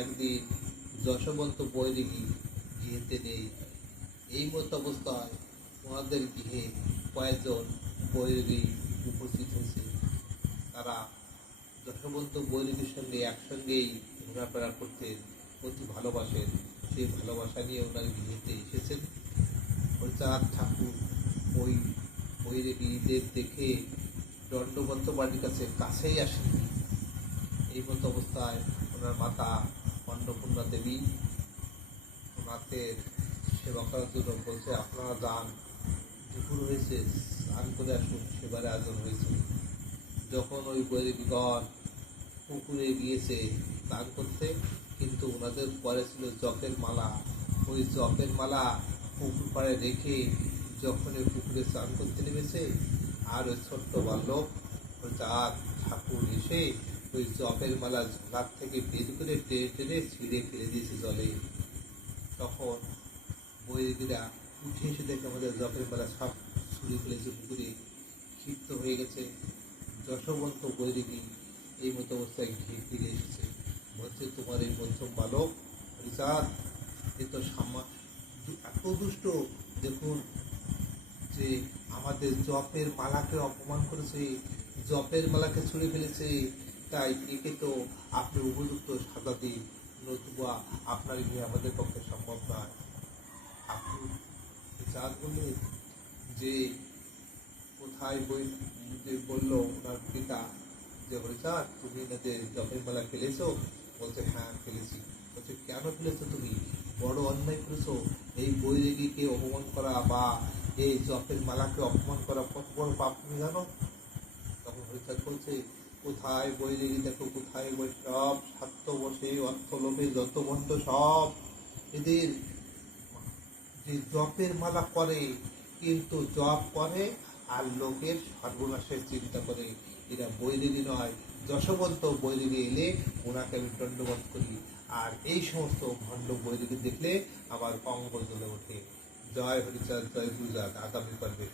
একদিন যশবন্ত বৈরাগী গৃহেতে নেই। এই মতো অবস্থায় ওনাদের গৃহে কয়েকজন বৈরাগী উপস্থিত হয়েছে। তারা যশবন্ত বৈরাগীর সঙ্গে একসঙ্গেই ঘোরাফেরা করতেন, অতি ভালোবাসেন। সেই ভালোবাসা নিয়ে ওনার গৃহেতে এসেছেন। হরিচাঁদ ঠাকুর ওই বৈরাগীদের দেখে দণ্ডবন্ত বাড়ির কাছেই আসেন। এই মতো অবস্থায় ওনার মাতা অন্নপূর্ণা দেবী ওনাদের সেবা করার জন্য বলছে, আপনারা যান, দুপুর হয়েছে, স্নান করে আসুন, সেবার আয়োজন হয়েছে। যখন ওই বৈরাগীগণ পুকুরে গিয়েছে স্নান করতে, কিন্তু ওনাদের পরে ছিল জপের মালা। ওই জপের মালা পুকুর পাড়ে রেখে যখন ওই পুকুরে স্নান করতে নেমেছে, আর ওই ছোট্ট বালক চাঁদ ঠাকুর এসে ওই জপের মালা ঝোলার থেকে বের করে টেনে টেনে ছিঁড়ে ফেলে দিয়েছে জলে। তখন বৈরাগীরা উঠে এসে দেখে আমাদের জপের মালা সব ছুঁড়ে ফেলেছে পুকুরে, ক্ষিপ্ত হয়ে গেছে। যশবন্ত বৈরাগী এই মতো অবস্থায় ঘিরে ফিরে এসেছে, বলছে, তোমার এই মধ্যম বালক হরিচাঁদ এ তো এত দুষ্ট, দেখুন যে আমাদের জপের মালাকে অপমান করেছে, জপের মালাকে ছুঁড়ে ফেলেছে, তাই একে তো আপনি উপযুক্ত সাজা দিন, নতুবা আপনার গিয়ে আমাদের পক্ষে সম্ভব নয়। আপনি চাঁদ বললেন যে কোথায় বই বলল ওনার পিতা যে হরিচাঁদ তুমি এনাদের জপের মালা ফেলেছো? বলছে, হ্যাঁ ফেলেছি। বলছে, কেন ফেলেছো তুমি? বড় অন্যায় করেছো। এই বৈরাগীকে অপমান করা বা এই জপের মালাকে অপমান করা কত বড় পাপ তুমি জানো? তখন হরিচাঁদ বলছে, কোথায় বৈরাগী দেখো, কোথায় বৈষ্ণব, স্বার্থ বসে অর্থ লোভে যত বন্ধ সব এদের যে জপের মালা করে, কিন্তু জপ করে আর লোকের সর্বনাশের চিন্তা করে। এরা বৈরাগী নয়, যশবন্ত বৈরাগী এলে ওনাকে আমি দণ্ডবোধ করি। আর এই সমস্ত ভণ্ড বৈরাগী দেখলে আমার অঙ্গ জ্বলে ওঠে। জয় হরিচাঁদ, জয় গুরুচাঁদ। আগামী পর্বে